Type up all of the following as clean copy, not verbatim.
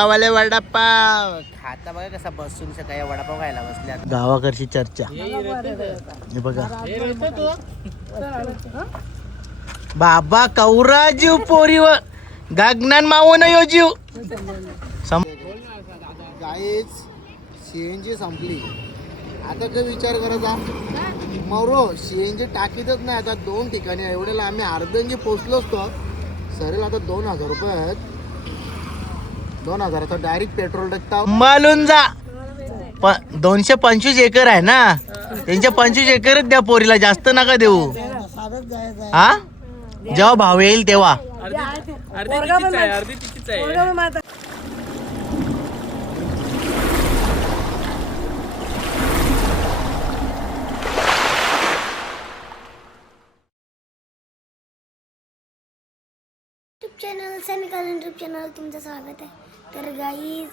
वडापाव आले वडापाव. खाता बघा कसा बसून सकाळी वडापाव खायला बसल्या. गावाकडची चर्चा हे बघा. बाबा कौरा जीव पोरीवर गगनान मावो न यो जीव. गाईच सीएनजी संपली. आता काय विचार करायचा मौरो सीएनजी टाकीतच नाही. आता 2 ठिकाणी एवढ्याला आम्ही अर्धंगी पोचलोच तो सरेल. आता 2000 रुपये आहेत. 2000 डायरेक्ट पेट्रोल टाकता मालून जा. 225 एकर आहे ना त्यांच्या 25 एकरच द्या पोरीला जास्त नका देऊ. हा जेव्हा भाव येईल तेव्हा. चॅनल सेमिकल यूट्यूब चॅनल तुमचं स्वागत आहे. तर गाईज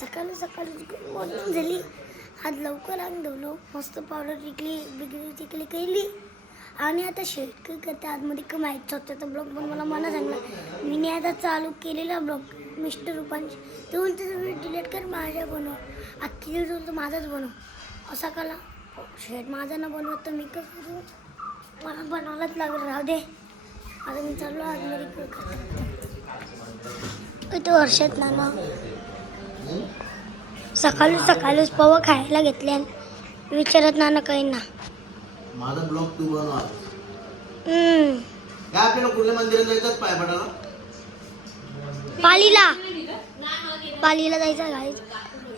सकाळी मॉर्निंग झाली. आज लवकर आम्ही धुवलो मस्त पावडर टिकली केली आणि आता शेक करते. आतमध्ये कमायचं होतं तर ब्लॉग पण मला मना सांगला. मी आता चालू केलेला ब्लॉग मिस्टर रुपांश ते बोलते तुम्ही डिलीट कर माझ्या बनव. अख्खी दिवस बोलतो माझाच बनव असा कला शेट माझा न बनवत तर मी कसं करू. मला बनवायलाच लागलं. राहू दे आता मी चाललो आतमध्ये तो वर्षात ना सकाळीच पवा खायला घेतल्या विचारत ना काही ना. माझा ब्लॉग तू बनवा. काय आपल्याला कुठल्या मंदिरात जायचं पाय पडायला. पालीला जायचं गाईच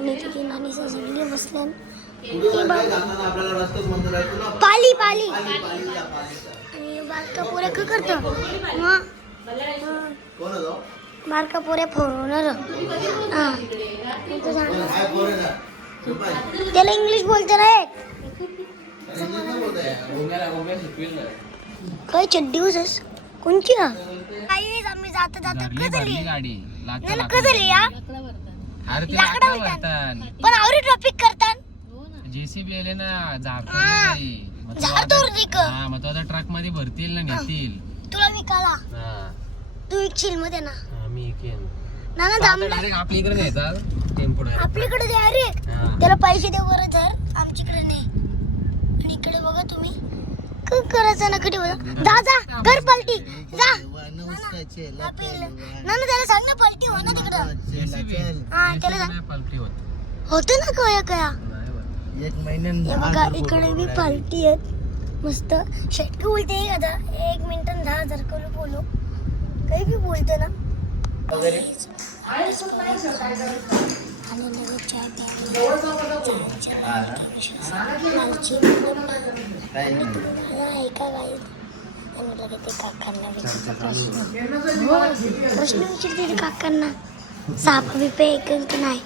आणि तिथे नानी सगळी बसल्या. पाली आणि बारका पोऱ्या काय करतो बारका पोऱ्या फोरवणार. त्याला इंग्लिश बोलते नाही काय चड्डी होस कोणची आम्ही जाता कधली या पण आवरी ट्रॉफिक करतात. जेसीबी आले ना मग तो आता ट्रक मध्ये भरतील ना नेतील. तुला विकाला तू विकशील मध्ये ना. मी ना डायरेक्ट आपल्याकडे घ्यायचा टेम्पो आपल्याकडे द्या रे. त्याला पैसे दे बरं जर आमच्याकडे नाही. आणि इकडे बघा तुम्ही काय करायचं ना कधी जा घर पलटी जा ना त्याला सांग ना पलटी हो ना तिकडं. हा त्याला सांग पलटी होते ना कया 1 महिन्यात. बघा इकडे बी पार्टी आहेत मस्त. शेटकी बोलते आता 1 मिनिटात 10,000 किलो बोलो काही बी बोलते ना. प्रश्न विचारते काकांना सापा बिपे एक नाही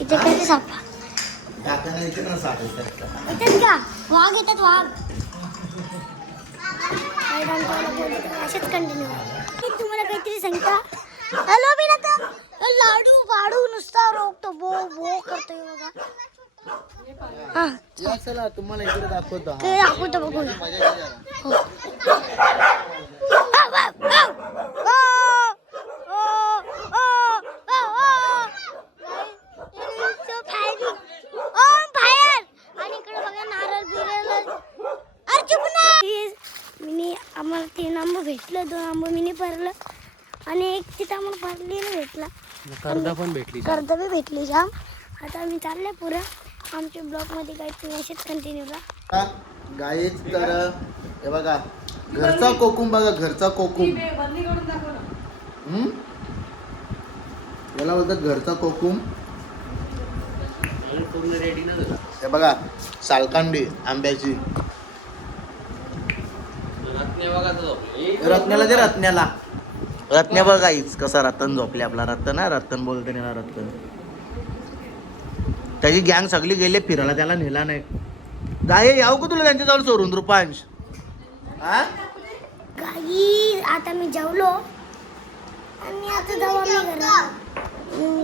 इथे काय सापा येतात का वाघ येतात वाघ. असेच कंटिन्यू तुम्हाला काहीतरी सांगता. हॅलो बिना लाडू वाडू नुसता रोखतो बो बो करतोय बघा. हा चला तुम्हाला इकडे दाखवतो. काय दाखवतो बघू. आम्हाला 3 आंबे भेटलं. 2 आंबे मी भरलं आणि एक तिथं आम्हाला भरलेलं भेटला. कर्ज बी भेटली जाम. आता आम्ही चाललोय पुढं आमच्या ब्लॉग मध्ये काही असेच कंटिन्यू राहा. गाईच तर हे बघा घरचा कोकुम बघा घरचा कोकुम. याला बोलतात घरचा कोकुम. हे बघा सालकांडी आंब्याची. रत्न्याला दे रत्न्या बघ गाईच कसा रतन झोपले. आपला रतन आहे रतन बोलते ना रतन. त्याची गँग सगळी गेले फिरायला त्याला नेला नाही. गाय याव का तुला त्यांच्या जवळ सोडून रुपांश. गाई आता मी जेवलो आणि आता जाऊ आम्ही घरी.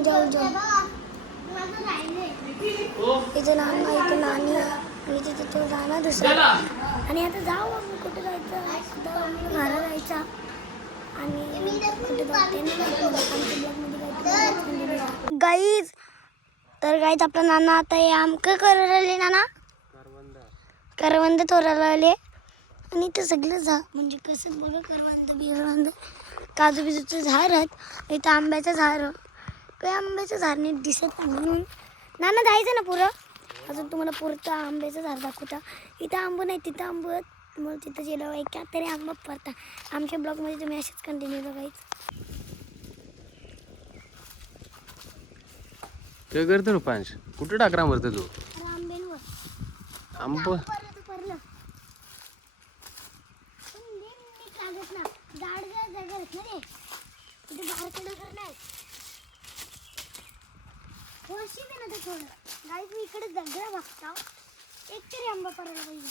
जाऊ इथे नानी आणि तिथे तो जाणार दुसरा. आणि आता जाऊ आम्ही कुठे जायचं घरा जायचा. गाईज तर गाईज आपला नाना आता हे आमकं करायला राहिले नाना करवंद तोडायला आले आणि ते सगळं म्हणजे कसं बघा करवंद बिरवंद काजू बिजूचं झाड आहेत इथं आंब्याचं झाड काही आंब्याचं झाड नाही दिसत नाही म्हणून नाना जायचं ना पुरं अजून तुम्हाला पुरतं आंब्याचं झाड दाखवता इथं आंबं नाही तिथं आंबं तुम्हाला तिथं गेलं ऐका तरी आंबा पडता आमच्या ब्लॉगमध्ये तुम्ही असेच कंटिन्यू बघायचं काय करतो रुपांश कुठे टाकरा मरते तू आंब्यांवर आंब परलं झाड जागा आहेत ना रे तिथे बाहेरकडं करणार वर्षी दे ना ते थोडं गाईज मी इकडे दगडा बघता एक तरी आंबा पडायला पाहिजे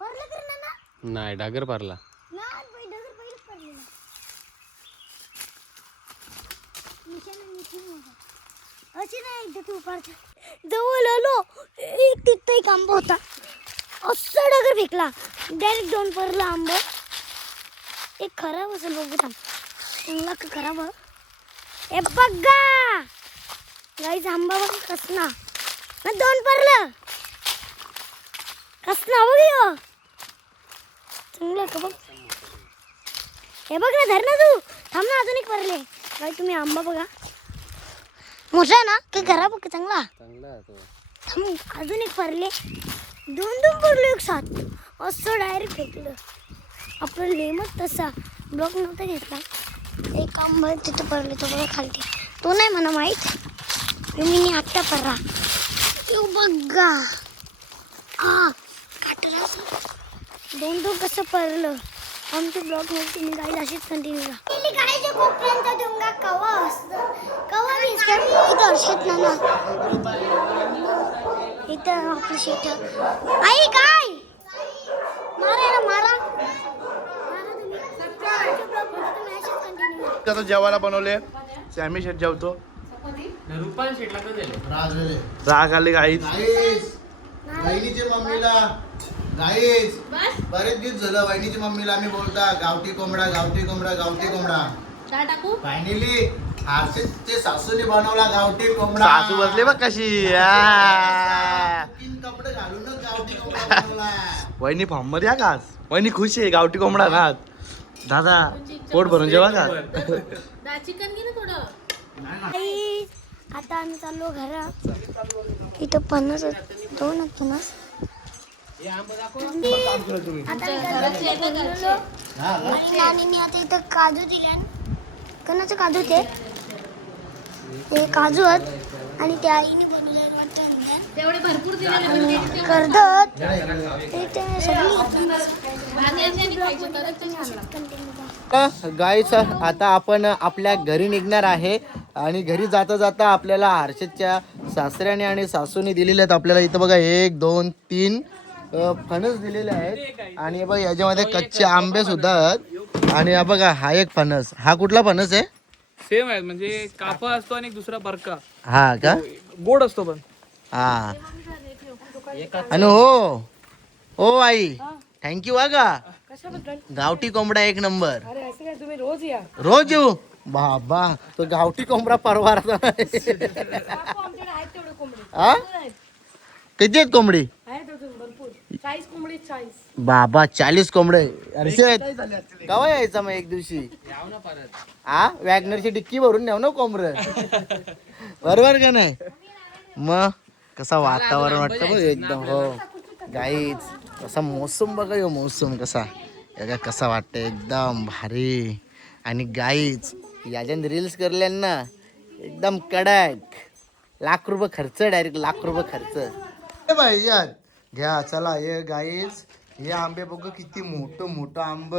परलं कर ना नाही डागर पारला नाही दगड पहिलेच पडलेला निशाणा अशी नाही एकदा तू पाडता जवळ आलो एक तिथं एक आंबा होता असा डगर फेकला डायरेक्ट दोन परला आंबा एक खराब असेल बघू थांब चांगला का खराब हे बघा गाईच आंबा बघ कसना ना दोन परलं कसना बघ चांगलं का बघ हे बघ ना धर ना तू थांब ना अजून एक परले गाई तुम्ही आंबा बघा मोठा आहे ना काही खराब बघ चांगला थांब अजून एक परले दोन पडलो एक साथ असं डायरेक्ट फेकलं आपलं लेमच तसा ब्लॉक नव्हता घेतला एक आंबा तिथं पडले तो बघा खालती तो नाही मला माहीत मी आत्ता पडला तो बघा काटला दोन कसं पडलं आमच्या ब्लॉगमध्ये तुम्ही गाईड अशीच कंटिन्यू करा गाईच्या कोपऱ्यांचा डोंगा कवा असतं कवा दिसतं इथं हर्षद नाना इथं आपलं शेत आई काय मारा ना मारा आता जेवायला बनवले सॅमी शेट जेवतो रुपांश शेटला कधी राग आले गाईच वहिनीच्या मम्मीला गाईच बरेच दिवस झालं वहिनीच्या मम्मीला आम्ही बोलता गावठी कोंबडा गावठी कोंबडा गावठी कोंबडा फायनली हर्षदचे सासूने बनवला गावठी कोंबडा सासू बसले बघ कशी तीन कपडे घालूनच गावठी कोंबडा बनवला वहिनी फॉर्म मध्ये का वहिनी खुश आहे गावठी कोंबडा खात दादा पोट भरून जेव्हा का आता आम्ही चाललो घरात इथं पन्नास दोन पन्नास नानीने आता इथं काजू दिल्या कोणाचे काजू ते काजू आहेत आणि त्या आईने बनवले वाटतं तेवढे भरपूर करतात गाईच आता आपण आपल्या घरी निघणार आहे आणि घरी जाता जाता आपल्याला हर्षदच्या सासऱ्याने आणि सासूने दिलेले आहेत आपल्याला इथं बघा 1 2 3 फणस दिलेले आहेत आणि बघा याच्यामध्ये कच्चे आंबे सुद्धा आहेत आणि हा बघा हा एक फणस हा कुठला फणस आहे सेम आहे म्हणजे कापा असतो आणि दुसरा बरका हा का गोड असतो पण हा आणि हो आई थँक्यू का गावठी कोंबडा एक नंबर तुम्ही रोज या रोज येऊ बाबा तो गावठी कोंबडा परवारचा हा किती आहेत कोंबडी बाबा 40 कोंबडे हर्षद केव्हा यायचा मग एक दिवशी हा वॅगनरची डिक्की भरून नेऊ ना कोंबड बरोबर का नाही मग कसं वातावरण वाटतं बघ एकदम हो गाईच कसा मोसम बघा यो मोसम कसा कसा वाटतं एकदम भारी आणि गाईच याच्यात रील्स करल्या ना एकदम कडक लाख रुपये खर्च डायरेक्ट लाख रुपये खर्च पाहिजे घ्या चला हे गाईच हे आंबे बघ किती मोठं आंब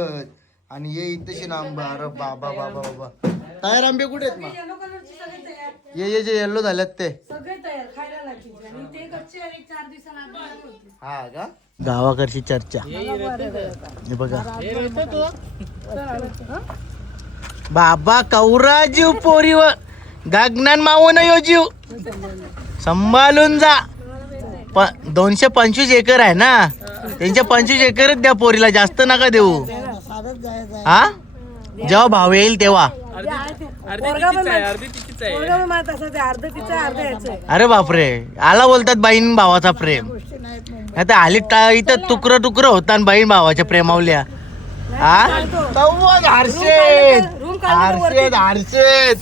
आणि हे इथेशी आंबा अरे बाबा बाबा बाबा तयार आंबे कुठे आहेत मग ये जे येल्लो झालेत ते हा का गावाकडची चर्चा हे बघा बाबा कौरा जीव पोरीवर गगनान मावून यो जीव सांभाळून जा 225 एकर आहे ना त्यांच्या 25 एकरच द्या पोरीला जास्त नका देऊ हा जेव्हा भाव येईल तेव्हा. अर्धी तिचीच आहे. अरे बापरे, आला बोलतात बहीण भावाचा प्रेम. आता आली इथं तुकडं तुकडं होता बहीण भावाच्या प्रेमावल्या. हा तव्वद हर्षेद हर्षेद हर्षेद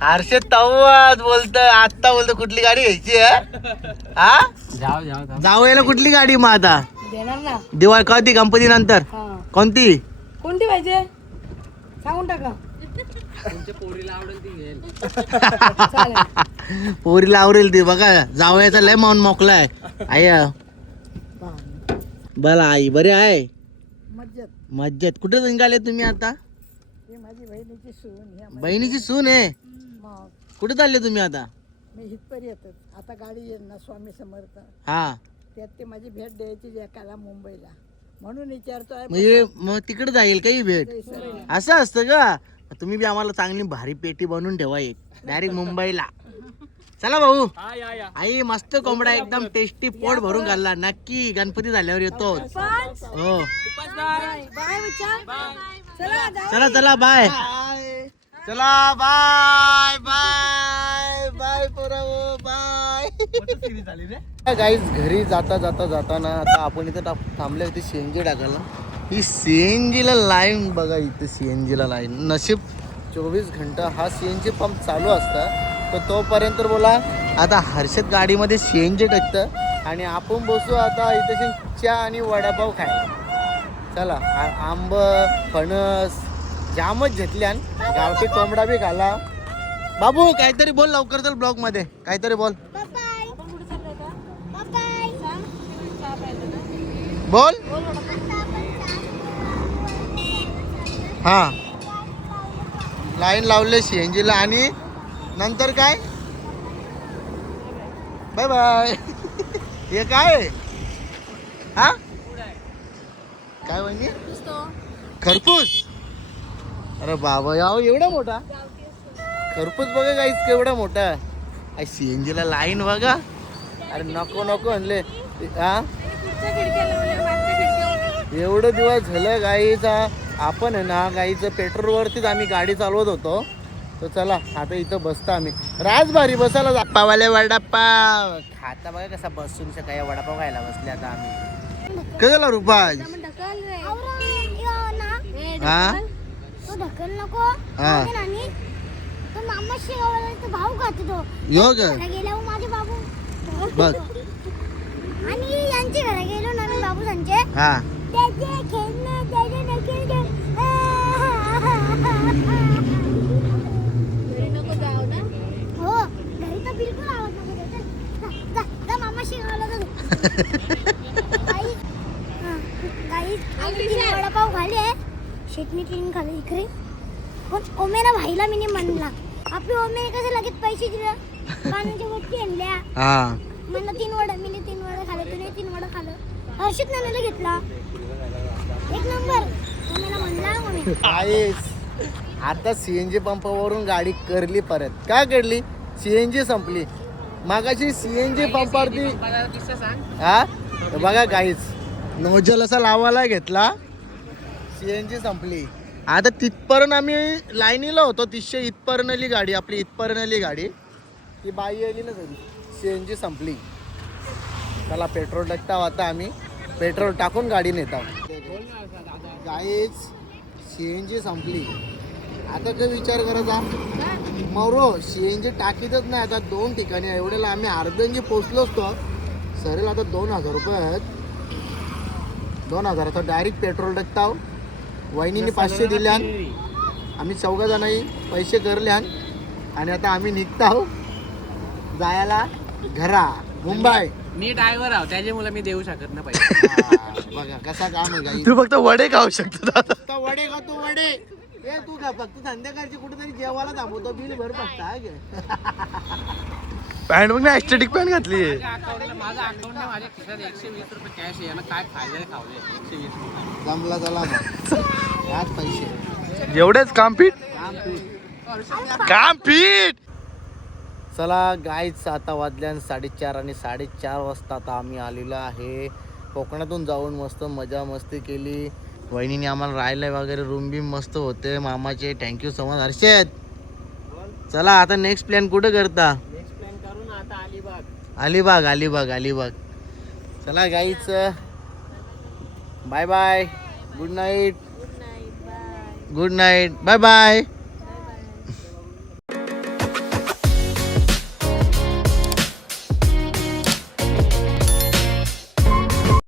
हर्षद तव्वद बोलत. आता बोलतो कुठली गाडी घ्यायची हा? जावयाला कुठली गाडी मग आता? देणार ना. दिवाळी कधी गणपती नंतर कोणती? कोणती पाहिजे सांगून टाका. पोरीला आवरेल ती बघा. जावयाचा लय माऊन मोकलाय. आई बोला आई बरे आहे? मज्जेत. कुठे निघाले तुम्ही आता? बहिणीची सून आहे. कुठे चालले तुम्ही आता? मी हितपर येतात. आता गाडी येईल ना स्वामी समर्थ, हा त्यात ते माझी भेट द्यायची एकाला मुंबईला, म्हणून विचारतोय. म्हणजे मग तिकडे जाईल काही भेट? असं असतं का? तुम्ही बी आम्हाला चांगली भारी पेटी बनवून ठेवा एक डायरेक्ट मुंबईला. चला भाऊ. आई मस्त कोंबडा एकदम टेस्टी पोट भरून घालला. नक्की गणपती झाल्यावर येतो. हो चला चला बाय. चला बाय बाय बाय पोराओ बाय. गाईज घरी जाता जाता जाताना आता आपण इथं थांबले होते सीएनजी टाकायला. ही सीएनजीला लाईन बघा. इथे सीएनजीला लाईन. नशीब 24 घंटा हा सीएनजी पंप चालू असता. तर तोपर्यंत बोला आता हर्षद गाडीमध्ये सीएनजी टाकतं आणि आपण बसू आता इथे चहा आणि वडापाव खायला. चला आंब फणस जामच घेतल्यान. गावठी कोंबडा बी खाला. बाबू काहीतरी बोल लवकर चल ब्लॉग मध्ये काहीतरी बोल. बोल. हा लाईन लावले सीएनजीला आणि नंतर काय बाय बाय. हे काय हा काय म्हणजे खरपूस? अरे बाबा याव एवढा मोठा खरपूस बघा गाईस केवढा मोठा. सीएनजी ला लाईन बघा. अरे नको नको म्हणले हा. एवढं दिवस झालं गाईचा आपण आहे ना गाईचं पेट्रोलवरतीच आम्ही गाडी चालवत होतो. तर चला आता इथं बसतो आम्ही. राजभारी बसायला जापावाले वडापाव खाता बघा कसा बसून सकाळी वडापाव खायला बसले आता आम्ही. कशाला रुपाज हा ढकल नको. तो मामा शेगावला तो भाऊ खातो तो. यो ग गेला माझे बाबू बघ. आणि यांचे घरा गेलो नवीन बाबू त्यांचे. हा त्याचे खेळणं त्याचे नखेल हो घरी तर बिलकुल आवडत नको. मामा शेगावला वडापाव खाले. शेटणी तीन खाली इकडे. पण ओमेना भाईला मी म्हणला आपली ओमेने कसं लगेच पैसे दिले. पाण्याच्या गोष्टी आणल्या. हा मला 3 वडा मी 3 वडा खाल्ले. तुने 3 वडा खाल्लं. हर्षित नानाला घेतला. एक नंबर ओमेना म्हणला म्हणे. आहेस. आता सीएनजी पंपावरून गाडी करली परत. काय करली? सीएनजी संपली. मागाशी सीएनजी पंपावरती हा बघा गाईच नोजल असा लावायला घेतला. सीएनजी संपली. आता तिथपर्यंत आम्ही लाईनीला होतो. 300 इथपर्यंत आली गाडी आपली. इथपर्यंत आली गाडी. ती बाई आली ना घरी. सीएनजी संपली. त्याला पेट्रोल टाकता आता आम्ही पेट्रोल टाकून गाडी नेता. गाईच सीएनजी संपली. आता काय विचार करायचा मरो सीएनजी टाकीतच नाही. आता 2 ठिकाणी एवढ्याला आम्ही अर्धंगी पोचलोच तो. सरेल आता 2000 रुपये आहेत. 2000 डायरेक्ट पेट्रोल टाकता. वहिनीने 500 दिल्यान. आम्ही 4 जणांनी पैसे करल्यान आणि आता आम्ही निघतो जायला घरा मुंबई. मी ड्रायव्हर आहो त्याच्यामुळे मी देऊ शकत नाही पैसे. बघा कसा काम आहे गाई. तू फक्त वडे खाऊ शकतो दादा. फक्त वडे का तू वडे ए तू का फक्त संध्याकाळची कुठेतरी जेवायला थांबवतो. बिल भर फक्त. पॅन्ट बघ ना एस्थेटिक पॅन्ट घातली. माझा अकाउंट माझ्या खिशात 120 रुपये कॅश आहे. काय खायला खावले 120 रुपये. जमला चला मग याच पैसे एवढेच काम पीठ काम पीठ. काम पीठ. चला गाईच आता वाजल्यान 4:30 आणि 4:30 वाजता आता आम्ही आलेलो आहे. कोकणातून जाऊन मस्त मजा मस्ती केली. वहिनीने आम्हाला राहायला वगैरे रूम बी मस्त होते मामाचे. Thank you so much Harshad. चला आता नेक्स्ट प्लॅन कुठं करता? नेक्स्ट प्लॅन करू ना आता अलिबाग. अलिबाग अलिबाग अलिबाग. चला गाईच bye bye. Good night. Good night. Bye bye.